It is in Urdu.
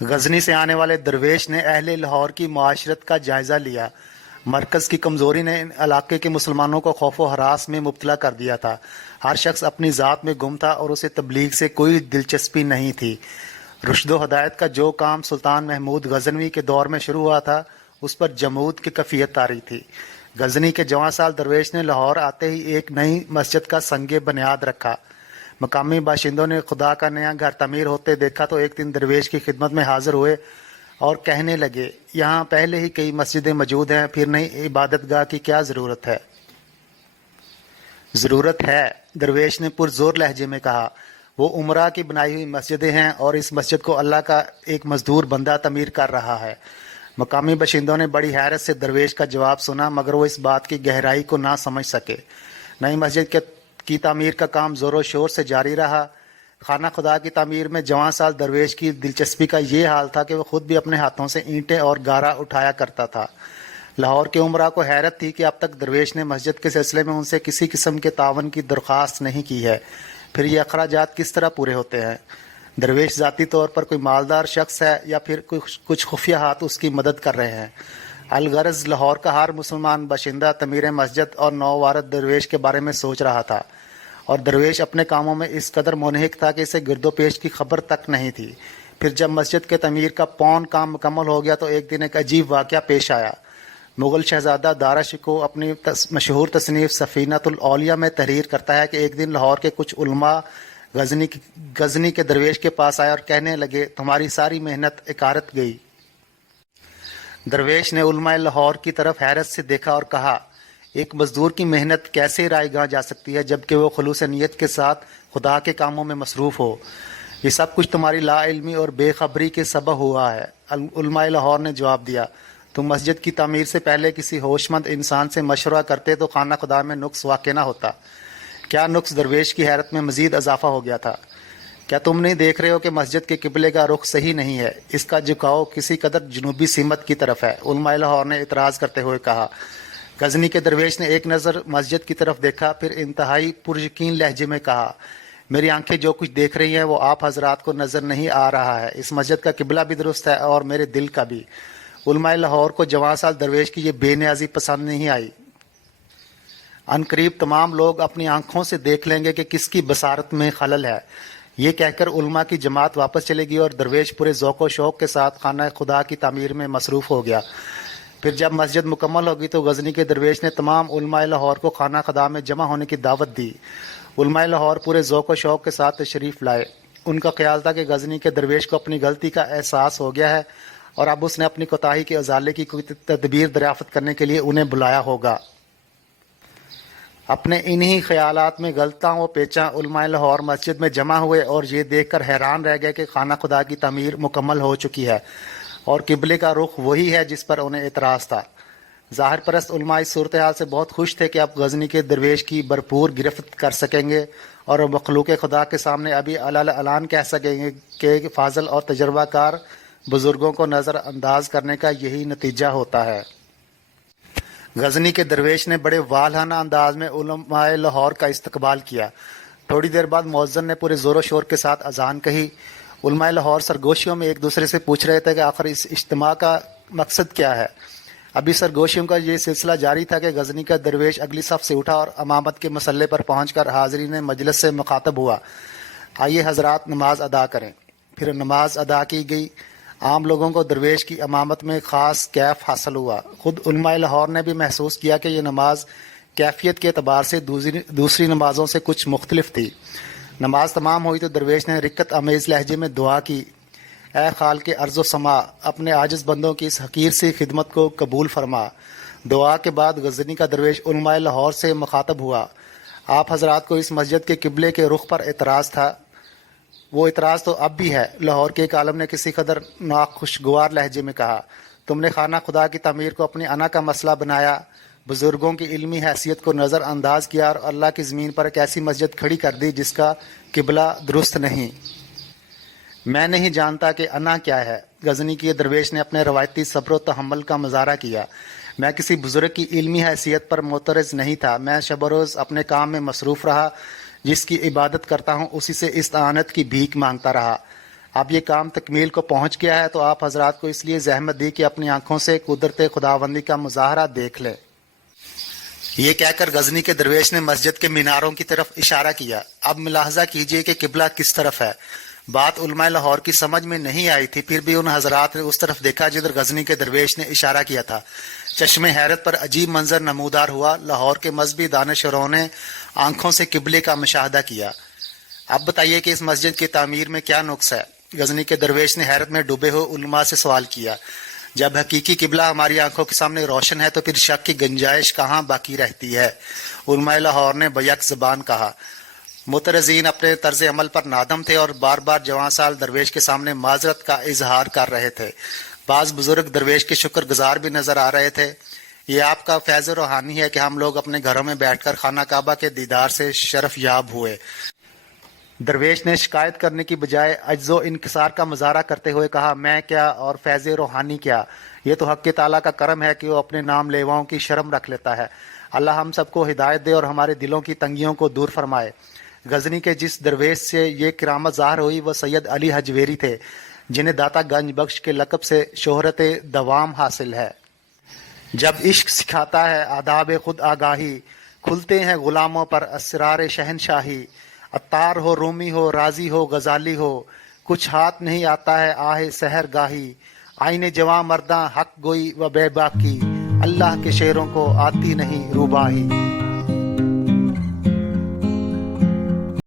غزنی سے آنے والے درویش نے اہل لاہور کی معاشرت کا جائزہ لیا۔ مرکز کی کمزوری نے ان علاقے کے مسلمانوں کو خوف و ہراس میں مبتلا کر دیا تھا۔ ہر شخص اپنی ذات میں گم تھا اور اسے تبلیغ سے کوئی دلچسپی نہیں تھی۔ رشد و ہدایت کا جو کام سلطان محمود غزنوی کے دور میں شروع ہوا تھا اس پر جمود کی کفیت طاری تھی۔ غزنی کے جوان سال درویش نے لاہور آتے ہی ایک نئی مسجد کا سنگ بنیاد رکھا۔ مقامی باشندوں نے خدا کا نیا گھر تعمیر ہوتے دیکھا تو ایک دن درویش کی خدمت میں حاضر ہوئے اور کہنے لگے، یہاں پہلے ہی کئی مسجدیں موجود ہیں، پھر نئی عبادت گاہ کی کیا ضرورت ہے؟ ضرورت ہے، درویش نے پرزور لہجے میں کہا۔ وہ عمرہ کی بنائی ہوئی مسجدیں ہیں اور اس مسجد کو اللہ کا ایک مزدور بندہ تعمیر کر رہا ہے۔ مقامی باشندوں نے بڑی حیرت سے درویش کا جواب سنا، مگر وہ اس بات کی گہرائی کو نہ سمجھ سکے۔ نئی مسجد کی تعمیر کا کام زور و شور سے جاری رہا۔ خانہ خدا کی تعمیر میں جوان سال درویش کی دلچسپی کا یہ حال تھا کہ وہ خود بھی اپنے ہاتھوں سے اینٹیں اور گارا اٹھایا کرتا تھا۔ لاہور کے عمرا کو حیرت تھی کہ اب تک درویش نے مسجد کے سلسلے میں ان سے کسی قسم کے تعاون کی درخواست نہیں کی ہے، پھر یہ اخراجات کس طرح پورے ہوتے ہیں؟ درویش ذاتی طور پر کوئی مالدار شخص ہے یا پھر کچھ خفیہ ہاتھ اس کی مدد کر رہے ہیں؟ الغرض لاہور کا ہر مسلمان باشندہ تعمیر مسجد اور نووارد درویش کے بارے میں سوچ رہا تھا، اور درویش اپنے کاموں میں اس قدر منہمک تھا کہ اسے گرد و پیش کی خبر تک نہیں تھی۔ پھر جب مسجد کے تعمیر کا پون کام مکمل ہو گیا تو ایک دن ایک عجیب واقعہ پیش آیا۔ مغل شہزادہ دارا شکوہ اپنی مشہور تصنیف سفینۃ الاولیاء میں تحریر کرتا ہے کہ ایک دن لاہور کے کچھ علماء غزنی کے درویش کے پاس آئے اور کہنے لگے، تمہاری ساری محنت اکارت گئی۔ درویش نے علماء لاہور کی طرف حیرت سے دیکھا اور کہا، ایک مزدور کی محنت کیسے رائے گاہ جا سکتی ہے جبکہ وہ خلوص نیت کے ساتھ خدا کے کاموں میں مصروف ہو؟ یہ سب کچھ تمہاری لا علمی اور بے خبری کے سبب ہوا ہے۔ علماء لاہور نے جواب دیا، تم مسجد کی تعمیر سے پہلے کسی ہوش مند انسان سے مشورہ کرتے تو خانہ خدا میں نقص واقع نہ ہوتا۔ کیا نقص؟ درویش کی حیرت میں مزید اضافہ ہو گیا تھا۔ کیا تم نہیں دیکھ رہے ہو کہ مسجد کے قبلے کا رخ صحیح نہیں ہے؟ اس کا جھکاؤ کسی قدر جنوبی سمت کی طرف ہے۔ علماء لاہور نے اعتراض کرتے ہوئے کہا۔ غزنی کے درویش نے ایک نظر مسجد کی طرف دیکھا، پھر انتہائی پریقین لہجے میں کہا، میری آنکھیں جو کچھ دیکھ رہی ہیں وہ آپ حضرات کو نظر نہیں آ رہا ہے۔ اس مسجد کا قبلہ بھی درست ہے اور میرے دل کا بھی۔ علماء لاہور کو جوان سال درویش کی یہ بے نیازی پسند نہیں آئی۔ عنقریب تمام لوگ اپنی آنکھوں سے دیکھ لیں گے کہ کس کی بصارت میں خلل ہے۔ یہ کہہ کر علماء کی جماعت واپس چلے گئی اور درویش پورے ذوق و شوق کے ساتھ خانہ خدا کی تعمیر میں مصروف ہو گیا۔ پھر جب مسجد مکمل ہوگی تو غزنی کے درویش نے تمام علماء لاہور کو خانہ خدا میں جمع ہونے کی دعوت دی۔ علماء لاہور پورے ذوق و شوق کے ساتھ تشریف لائے۔ ان کا خیال تھا کہ غزنی کے درویش کو اپنی غلطی کا احساس ہو گیا ہے اور اب اس نے اپنی کوتاہی کے ازالے کی کوئی تدبیر دریافت کرنے کے لیے انہیں بلایا ہوگا۔ اپنے انہی خیالات میں غلطاں و پیچاں علماء لاہور مسجد میں جمع ہوئے اور یہ دیکھ کر حیران رہ گئے کہ خانہ خدا کی تعمیر مکمل ہو چکی ہے اور قبلے کا رخ وہی ہے جس پر انہیں اعتراض تھا۔ ظاہر پرست علماء اس صورتحال سے بہت خوش تھے کہ اب غزنی کے درویش کی بھرپور گرفت کر سکیں گے اور مخلوق خدا کے سامنے ابھی اعلان کہہ سکیں گے کہ فاضل اور تجربہ کار بزرگوں کو نظر انداز کرنے کا یہی نتیجہ ہوتا ہے۔ غزنی کے درویش نے بڑے والہانہ انداز میں علماء لاہور کا استقبال کیا۔ تھوڑی دیر بعد مؤذن نے پورے زور و شور کے ساتھ اذان کہی۔ علماء لاہور سرگوشیوں میں ایک دوسرے سے پوچھ رہے تھے کہ آخر اس اجتماع کا مقصد کیا ہے۔ ابھی سرگوشیوں کا یہ سلسلہ جاری تھا کہ غزنی کا درویش اگلی صف سے اٹھا اور امامت کے مسلح پر پہنچ کر حاضرین مجلس سے مخاطب ہوا، آئیے حضرات نماز ادا کریں۔ پھر نماز ادا کی گئی۔ عام لوگوں کو درویش کی امامت میں خاص کیف حاصل ہوا۔ خود علماء لاہور نے بھی محسوس کیا کہ یہ نماز کیفیت کے اعتبار سے دوسری نمازوں سے کچھ مختلف تھی۔ نماز تمام ہوئی تو درویش نے رقت آمیز لہجے میں دعا کی، اے خالق ارض و سما، اپنے عاجز بندوں کی اس حقیر سی خدمت کو قبول فرما۔ دعا کے بعد غزنی کا درویش علماء لاہور سے مخاطب ہوا۔ آپ حضرات کو اس مسجد کے قبلے کے رخ پر اعتراض تھا۔ وہ اعتراض تو اب بھی ہے، لاہور کے ایک عالم نے کسی قدر ناخوشگوار لہجے میں کہا، تم نے خانہ خدا کی تعمیر کو اپنی انا کا مسئلہ بنایا، بزرگوں کی علمی حیثیت کو نظر انداز کیا اور اللہ کی زمین پر ایک ایسی مسجد کھڑی کر دی جس کا قبلہ درست نہیں۔ میں نہیں جانتا کہ انا کیا ہے۔ غزنی کے درویش نے اپنے روایتی صبر و تحمل کا مظاہرہ کیا۔ میں کسی بزرگ کی علمی حیثیت پر معترض نہیں تھا، میں شب و روز اپنے کام میں مصروف رہا، جس کی عبادت کرتا ہوں اسی سے استعانت کی بھیک مانگتا رہا۔ اب یہ کام تکمیل کو پہنچ گیا ہے تو آپ حضرات کو اس لیے زحمت دی کہ اپنی آنکھوں سے قدرت خداوندی کا مظاہرہ دیکھ لیں۔ یہ کہہ کر غزنی کے درویش نے مسجد کے میناروں کی طرف اشارہ کیا۔ اب ملاحظہ کیجئے کہ قبلہ کس طرف ہے۔ بات علماء لاہور کی سمجھ میں نہیں آئی تھی، پھر بھی ان حضرات نے اس طرف دیکھا جدھر غزنی کے درویش نے اشارہ کیا تھا۔ چشم حیرت پر عجیب منظر نمودار ہوا۔ لاہور کے مذہبی دانشوروں نے آنکھوں سے قبلے کا مشاہدہ کیا۔ اب بتائیے کہ اس مسجد کی تعمیر میں کیا نقص ہے؟ غزنی کے درویش نے حیرت میں ڈوبے ہوئے علماء سے سوال کیا۔ جب حقیقی قبلہ ہماری آنکھوں کے سامنے روشن ہے تو پھر شک کی گنجائش کہاں باقی رہتی ہے؟ علماء لاہور نے بیک زبان کہا۔ مترزین اپنے طرز عمل پر نادم تھے اور بار بار جوان سال درویش کے سامنے معذرت کا اظہار کر رہے تھے۔ بعض بزرگ درویش کے شکر گزار بھی نظر آ رہے تھے۔ یہ آپ کا فیض روحانی ہے کہ ہم لوگ اپنے گھروں میں بیٹھ کر خانہ کعبہ کے دیدار سے شرف یاب ہوئے۔ درویش نے شکایت کرنے کی بجائے عجز و انکسار کا مظاہرہ کرتے ہوئے کہا، میں کیا اور فیض روحانی کیا؟ یہ تو حق تعالیٰ کا کرم ہے کہ وہ اپنے نام لیواؤں کی شرم رکھ لیتا ہے۔ اللہ ہم سب کو ہدایت دے اور ہمارے دلوں کی تنگیوں کو دور فرمائے۔ غزنی کے جس درویش سے یہ کرامت ظاہر ہوئی وہ سید علی حجویری تھے، جنہیں داتا گنج بخش کے لقب سے شہرت دوام حاصل ہے۔ جب عشق سکھاتا ہے آداب خود آگاہی، کھلتے ہیں غلاموں پر اسرار شہنشاہی۔ عطار ہو، رومی ہو، رازی ہو، غزالی ہو، کچھ ہاتھ نہیں آتا ہے آہ سحر گاہی۔ آئین جواں مرداں حق گوئی و بے باکی، اللہ کے شعروں کو آتی نہیں روباہی۔